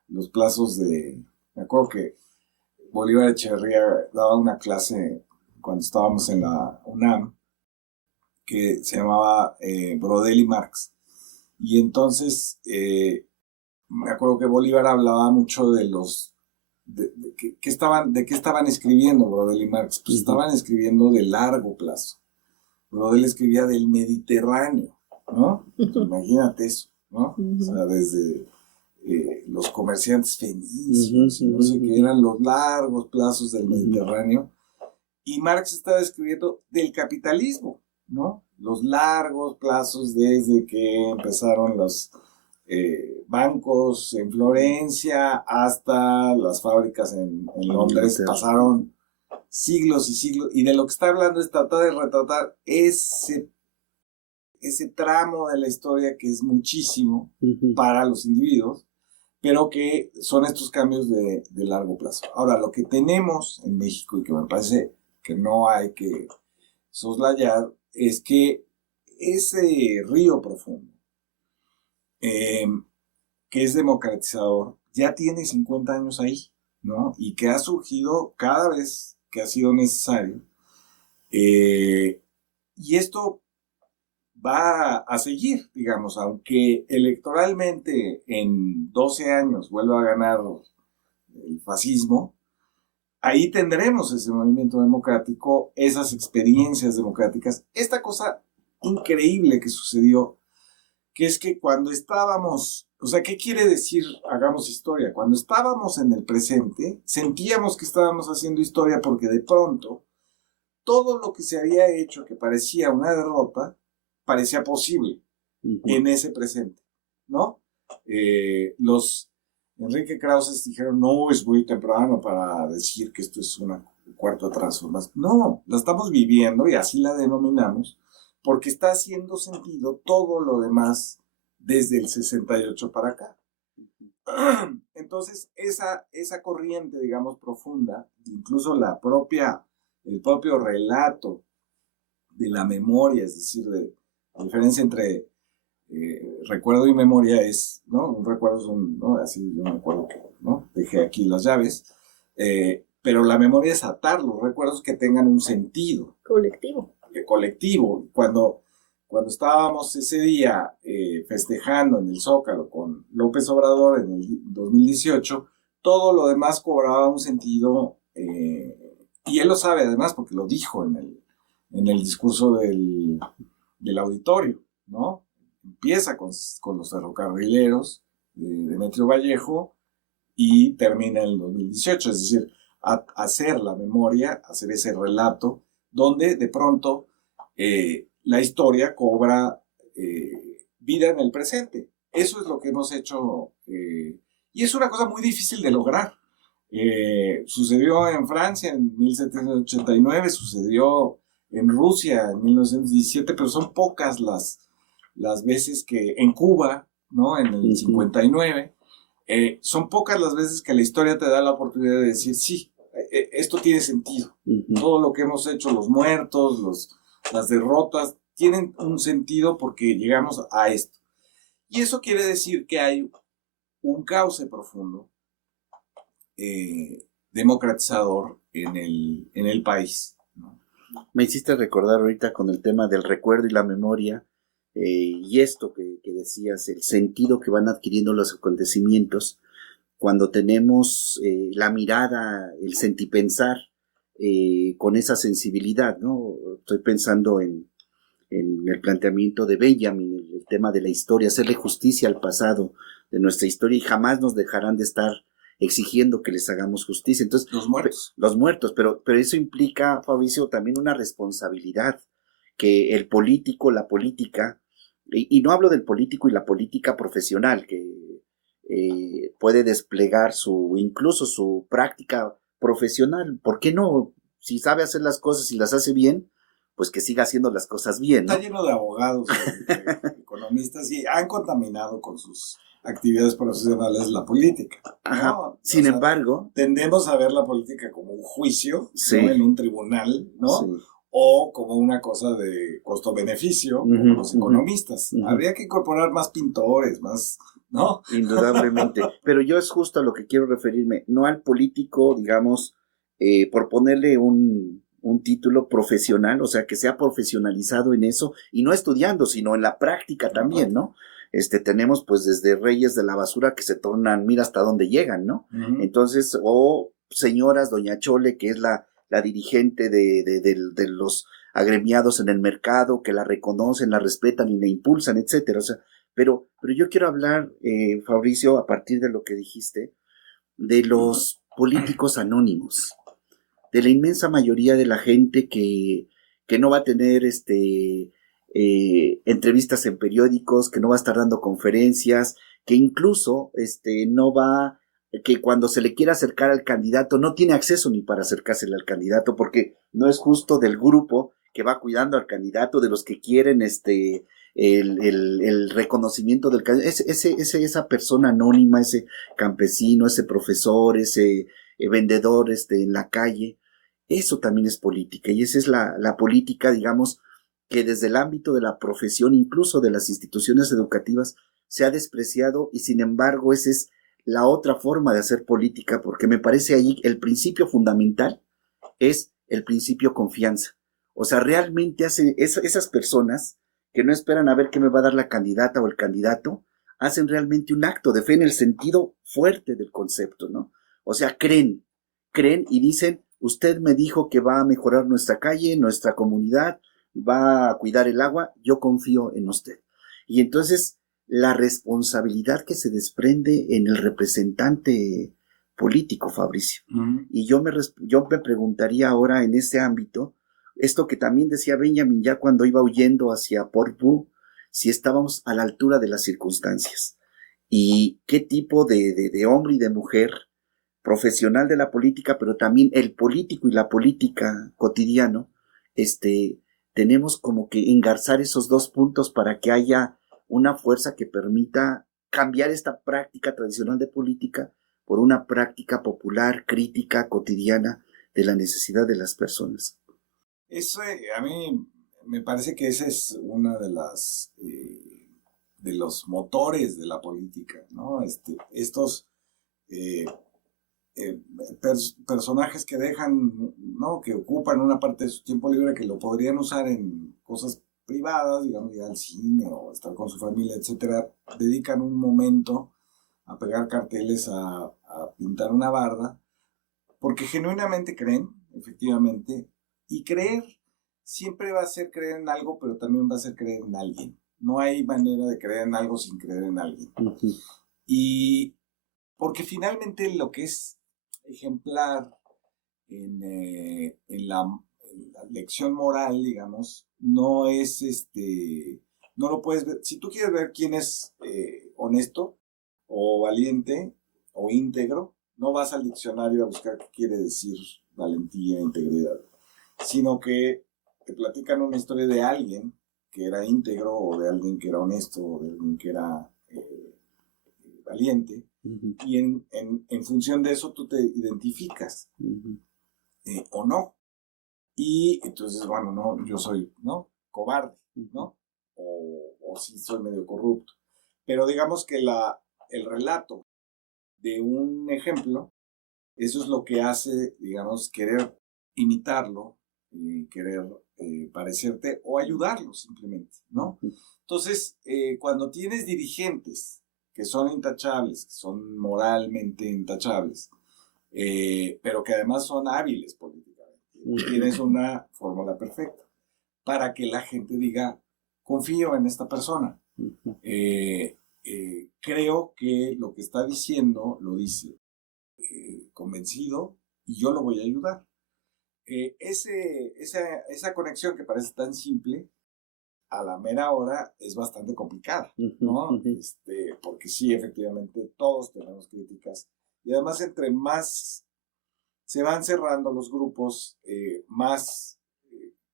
los plazos me acuerdo que Bolívar Echeverría daba una clase cuando estábamos en la UNAM que se llamaba Brodel y Marx. Y entonces me acuerdo que Bolívar hablaba mucho de qué estaban escribiendo Brodel y Marx. Pues estaban escribiendo de largo plazo. Brodel escribía del Mediterráneo, ¿no? Imagínate eso, ¿no? O sea, desde los comerciantes fenicios, no sé qué, eran los largos plazos del Mediterráneo. Y Marx estaba escribiendo del capitalismo, ¿no? Los largos plazos desde que empezaron los bancos en Florencia hasta las fábricas en Londres. Pasaron siglos y siglos, y de lo que está hablando es tratar de retratar ese tramo de la historia que es muchísimo para los individuos, pero que son estos cambios de largo plazo. Ahora, lo que tenemos en México, y que me parece que no hay que soslayar, es que ese río profundo, que es democratizador, ya tiene 50 años ahí, ¿no? Y que ha surgido cada vez que ha sido necesario. Y esto va a seguir, digamos, aunque electoralmente en 12 años vuelva a ganar el fascismo, ahí tendremos ese movimiento democrático, esas experiencias democráticas, esta cosa increíble que sucedió, que es que cuando estábamos, o sea, ¿qué quiere decir hagamos historia? Cuando estábamos en el presente, sentíamos que estábamos haciendo historia porque de pronto todo lo que se había hecho que parecía una derrota, parecía posible en ese presente, ¿no? Los Enrique Krauses dijeron, no, es muy temprano para decir que esto es una cuarta transformación. No, la estamos viviendo y así la denominamos, porque está haciendo sentido todo lo demás desde el 68 para acá. Entonces, esa corriente, digamos, profunda, incluso el propio relato de la memoria, es decir, la diferencia entre recuerdo y memoria es, ¿no? Un recuerdo es ¿no? Así yo me acuerdo que, ¿no? Dejé aquí las llaves, pero la memoria es atar los recuerdos que tengan un sentido. Colectivo. Colectivo. Cuando estábamos ese día festejando en el Zócalo con López Obrador en el 2018, todo lo demás cobraba un sentido, y él lo sabe además porque lo dijo en el discurso del auditorio, ¿no? Empieza con los ferrocarrileros de Demetrio Vallejo y termina en el 2018, es decir, hacer la memoria, hacer ese relato, donde de pronto la historia cobra vida en el presente. Eso es lo que hemos hecho, y es una cosa muy difícil de lograr. Sucedió en Francia en 1789, sucedió en Rusia en 1917, pero son pocas las veces que en Cuba, ¿no? En el 59, son pocas las veces que la historia te da la oportunidad de decir, sí, esto tiene sentido. Todo lo que hemos hecho, los muertos, las derrotas, tienen un sentido porque llegamos a esto. Y eso quiere decir que hay un cauce profundo democratizador en el país, ¿no? Me hiciste recordar ahorita con el tema del recuerdo y la memoria, y esto que decías, el sentido que van adquiriendo los acontecimientos cuando tenemos la mirada, el sentipensar con esa sensibilidad, ¿no? Estoy pensando en el planteamiento de Benjamin, el tema de la historia, hacerle justicia al pasado de nuestra historia, y jamás nos dejarán de estar exigiendo que les hagamos justicia. Entonces, los muertos, pero eso implica, Fabricio, también una responsabilidad que el político, la política, y no hablo del político y la política profesional, que puede desplegar incluso su práctica profesional. ¿Por qué no? Si sabe hacer las cosas y las hace bien, pues que siga haciendo las cosas bien, ¿no? Está lleno de abogados, de economistas, y han contaminado con sus actividades profesionales la política, ¿no? Ajá. Sin embargo, tendemos a ver la política como un juicio, sí, ¿no? En un tribunal, ¿no? Sí. O como una cosa de costo-beneficio, como los economistas. Habría que incorporar más pintores, más, ¿no? Indudablemente. Pero yo es justo a lo que quiero referirme, no al político, digamos, por ponerle un título profesional, o sea, que sea profesionalizado en eso, y no estudiando, sino en la práctica también, ¿no? Tenemos pues desde reyes de la basura que se tornan, mira hasta dónde llegan, ¿no? Entonces, o señoras, doña Chole, que es la dirigente de los agremiados en el mercado, que la reconocen, la respetan y la impulsan, etcétera. O sea, pero yo quiero hablar, Fabricio, a partir de lo que dijiste, de los políticos anónimos, de la inmensa mayoría de la gente que no va a tener entrevistas en periódicos, que no va a estar dando conferencias, que incluso no va, que cuando se le quiere acercar al candidato no tiene acceso ni para acercársele al candidato, porque no es justo del grupo que va cuidando al candidato, de los que quieren el reconocimiento del candidato, esa persona anónima, ese campesino, ese profesor, ese vendedor en la calle. Eso también es política, y esa es la política, digamos, que desde el ámbito de la profesión, incluso de las instituciones educativas, se ha despreciado, y sin embargo esa es la otra forma de hacer política, porque me parece ahí el principio fundamental es el principio confianza. O sea, realmente esas personas que no esperan a ver qué me va a dar la candidata o el candidato, hacen realmente un acto de fe en el sentido fuerte del concepto, ¿no? O sea, creen y dicen, usted me dijo que va a mejorar nuestra calle, nuestra comunidad, va a cuidar el agua, yo confío en usted. Y entonces la responsabilidad que se desprende en el representante político, Fabricio. Y yo me preguntaría ahora en este ámbito, esto que también decía Benjamin ya cuando iba huyendo hacia Portbou, si estábamos a la altura de las circunstancias. y qué tipo de hombre y de mujer profesional de la política, pero también el político y la política cotidiano, tenemos como que engarzar esos dos puntos para que haya una fuerza que permita cambiar esta práctica tradicional de política por una práctica popular, crítica, cotidiana de la necesidad de las personas. Eso a mí me parece que ese es una de las de los motores de la política, ¿no? Estos personajes que dejan, ¿no? Que ocupan una parte de su tiempo libre que lo podrían usar en cosas privadas, digamos, ir al cine o estar con su familia, etcétera, dedican un momento a pegar carteles, a pintar una barda, porque genuinamente creen, efectivamente, y creer siempre va a ser creer en algo, pero también va a ser creer en alguien. No hay manera de creer en algo sin creer en alguien. Uh-huh. Y porque finalmente lo que es ejemplar en la lección moral, digamos, no es no lo puedes ver. Si tú quieres ver quién es honesto o valiente o íntegro, no vas al diccionario a buscar qué quiere decir valentía e integridad, sino que te platican una historia de alguien que era íntegro o de alguien que era honesto o de alguien que era valiente. Uh-huh. Y en función de eso tú te identificas, uh-huh, o no. Y entonces, bueno, no, yo soy, ¿no?, cobarde, ¿no? O sí soy medio corrupto. Pero digamos que el relato de un ejemplo, eso es lo que hace, digamos, querer imitarlo, querer parecerte o ayudarlo simplemente, ¿no? Uh-huh. Entonces, cuando tienes dirigentes que son intachables, que son moralmente intachables, pero que además son hábiles políticamente, tienes una fórmula perfecta para que la gente diga, confío en esta persona. Creo que lo que está diciendo lo dice convencido y yo lo voy a ayudar. Esa conexión que parece tan simple, a la mera hora es bastante complicada, ¿no? Uh-huh. Porque sí, efectivamente, todos tenemos críticas. Y además, entre más se van cerrando los grupos, más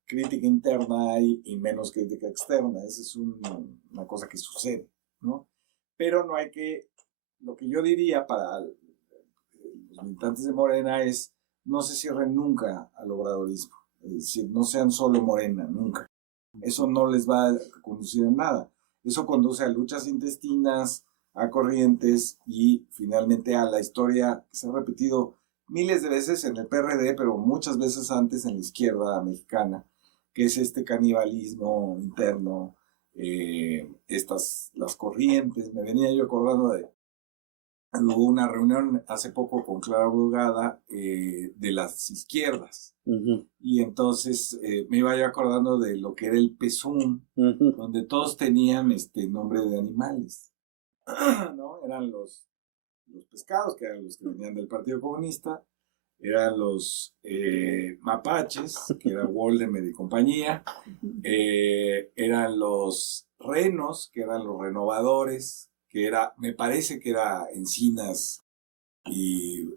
crítica interna hay y menos crítica externa. Esa es una cosa que sucede, ¿no? Pero no hay que... Lo que yo diría para los militantes de Morena es no se cierren nunca al obradorismo. Es decir, no sean solo Morena, nunca. Eso no les va a conducir a nada. Eso conduce a luchas intestinas, a corrientes y finalmente a la historia que se ha repetido miles de veces en el PRD, pero muchas veces antes en la izquierda mexicana, que es este canibalismo interno, las corrientes. Me venía yo acordando hubo una reunión hace poco con Clara Brugada de las izquierdas. Uh-huh. Y entonces me iba yo acordando de lo que era el PSUM, uh-huh, donde todos tenían nombre de animales, ¿no? Eran los pescados, que eran los que venían del Partido Comunista, eran los mapaches, que era Woldemar y compañía, eran los renos, que eran los renovadores, que me parece que era Encinas y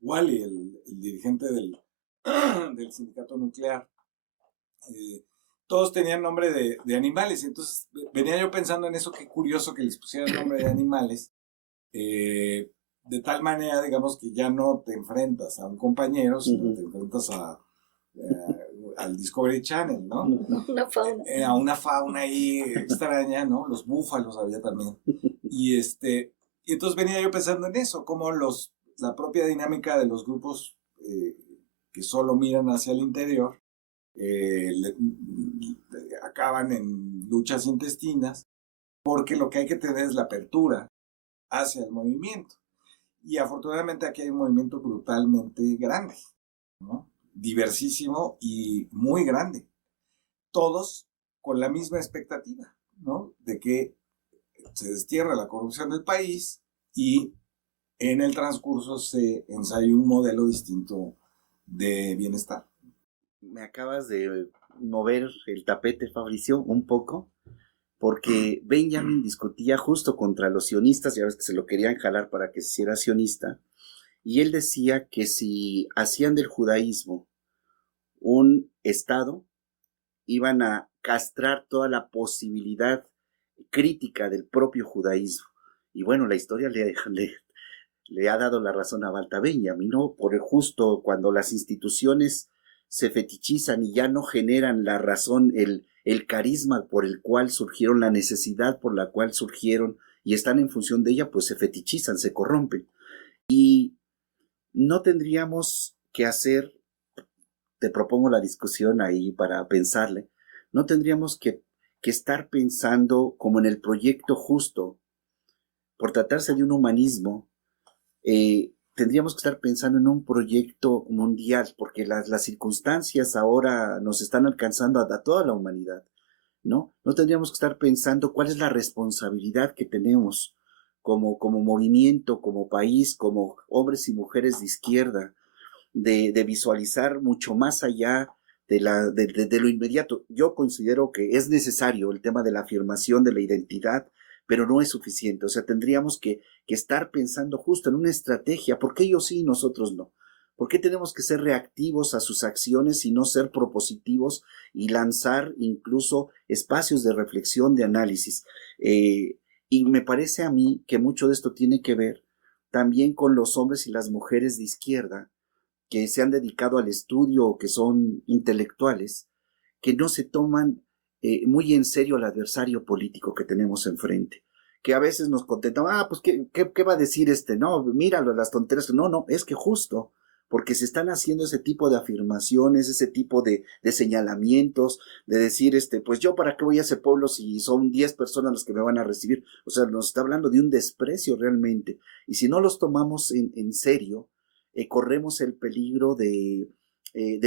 Wally, el dirigente del sindicato nuclear. Todos tenían nombre de animales, entonces venía yo pensando en eso, qué curioso que les pusieran nombre de animales, de tal manera, digamos, que ya no te enfrentas a un compañero, sino te enfrentas al Discovery Channel, ¿no? Una fauna. A una fauna ahí extraña, ¿no? Los búfalos había también. Y entonces venía yo pensando en eso, como la propia dinámica de los grupos que solo miran hacia el interior acaban en luchas intestinas, porque lo que hay que tener es la apertura hacia el movimiento. Y afortunadamente aquí hay un movimiento brutalmente grande, ¿no? Diversísimo y muy grande. Todos con la misma expectativa, ¿no? De que se destierre la corrupción del país y en el transcurso se ensaye un modelo distinto de bienestar. Me acabas de mover el tapete, Fabricio, un poco, porque Benjamin discutía justo contra los sionistas, ya ves que se lo querían jalar para que se hiciera sionista, y él decía que si hacían del judaísmo un estado, iban a castrar toda la posibilidad crítica del propio judaísmo. Y bueno, la historia le ha dado la razón a Walter Benjamin, ¿no? Por el justo cuando las instituciones se fetichizan y ya no generan la razón, el carisma por el cual surgieron, la necesidad por la cual surgieron y están en función de ella, pues se fetichizan, se corrompen. Y no tendríamos que hacer, te propongo la discusión ahí para pensarle, no tendríamos que estar pensando como en el proyecto justo, por tratarse de un humanismo, tendríamos que estar pensando en un proyecto mundial, porque las circunstancias ahora nos están alcanzando a toda la humanidad, ¿no? No tendríamos que estar pensando cuál es la responsabilidad que tenemos como movimiento, como país, como hombres y mujeres de izquierda, de visualizar mucho más allá de lo inmediato. Yo considero que es necesario el tema de la afirmación de la identidad, pero no es suficiente. O sea, tendríamos que estar pensando justo en una estrategia. ¿Por qué ellos sí y nosotros no? ¿Por qué tenemos que ser reactivos a sus acciones y no ser propositivos y lanzar incluso espacios de reflexión, de análisis? Y me parece a mí que mucho de esto tiene que ver también con los hombres y las mujeres de izquierda que se han dedicado al estudio o que son intelectuales, que no se toman muy en serio al adversario político que tenemos enfrente, que a veces nos contentamos, pues ¿qué va a decir este? No, míralo, las tonterías. No, es que justo, porque se están haciendo ese tipo de afirmaciones, ese tipo de señalamientos, de decir, pues yo para qué voy a ese pueblo si son 10 personas las que me van a recibir. O sea, nos está hablando de un desprecio realmente, y si no los tomamos en serio, corremos el peligro de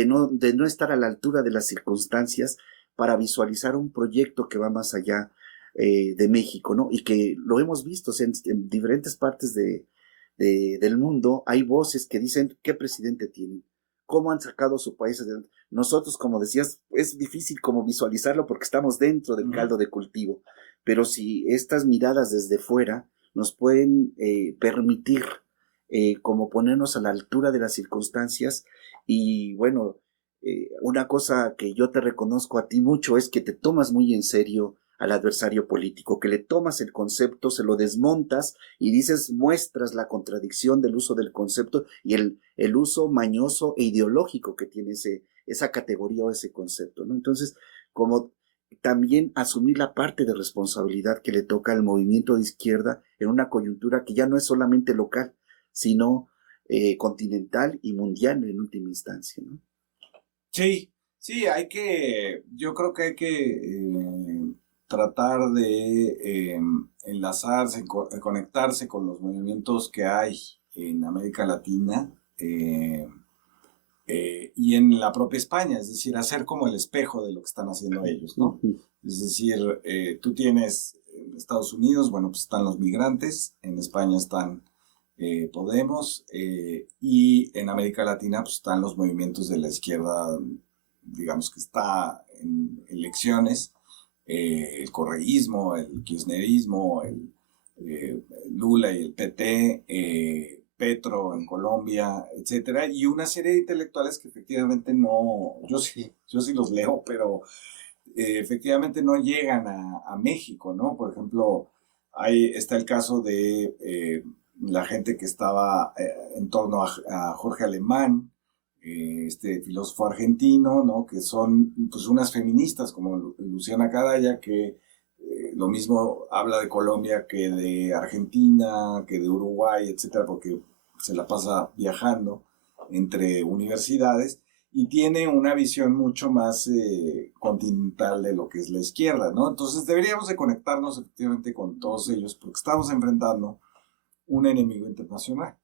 no estar a la altura de las circunstancias para visualizar un proyecto que va más allá de México, ¿no? Y que lo hemos visto, o sea, en diferentes partes del mundo hay voces que dicen qué presidente tienen, cómo han sacado su país adelante. Nosotros, como decías, es difícil como visualizarlo porque estamos dentro del caldo de cultivo, pero si estas miradas desde fuera nos pueden permitir como ponernos a la altura de las circunstancias. Y bueno, una cosa que yo te reconozco a ti mucho es que te tomas muy en serio al adversario político, que le tomas el concepto, se lo desmontas y dices, muestras la contradicción del uso del concepto y el uso mañoso e ideológico que tiene esa categoría o ese concepto, ¿no? Entonces, como también asumir la parte de responsabilidad que le toca al movimiento de izquierda en una coyuntura que ya no es solamente local, sino continental y mundial en última instancia, ¿no? Sí, yo creo que hay que tratar de enlazarse, conectarse con los movimientos que hay en América Latina y en la propia España, es decir, hacer como el espejo de lo que están haciendo ellos, ¿no? Es decir, tú tienes en Estados Unidos, bueno, pues están los migrantes, en España están Podemos, y en América Latina pues están los movimientos de la izquierda, digamos que está en elecciones, el correísmo, el kirchnerismo, el Lula y el PT, Petro en Colombia, etcétera, y una serie de intelectuales que efectivamente no, yo sí los leo, pero efectivamente no llegan a México, ¿no? Por ejemplo, está el caso de la gente que estaba en torno a Jorge Alemán, este filósofo argentino, ¿no? Que son pues unas feministas como Luciana Cadaya, que lo mismo habla de Colombia que de Argentina, que de Uruguay, etcétera, porque se la pasa viajando entre universidades y tiene una visión mucho más continental de lo que es la izquierda, ¿no? Entonces deberíamos de conectarnos efectivamente con todos ellos porque estamos enfrentando un enemigo internacional.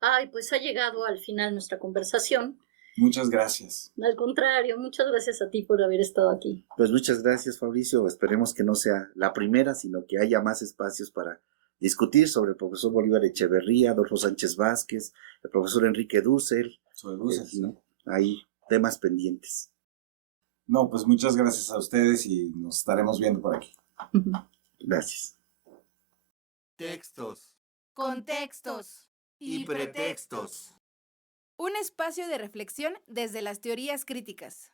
Ay, pues ha llegado al final nuestra conversación. Muchas gracias. Al contrario, muchas gracias a ti por haber estado aquí. Pues muchas gracias, Fabricio. Esperemos que no sea la primera, sino que haya más espacios para discutir sobre el profesor Bolívar Echeverría, Adolfo Sánchez Vázquez, el profesor Enrique Dussel. Sobre Dussel, ¿no? Hay temas pendientes. No, pues muchas gracias a ustedes y nos estaremos viendo por aquí. Gracias. Textos Contextos y pretextos. Un espacio de reflexión desde las teorías críticas.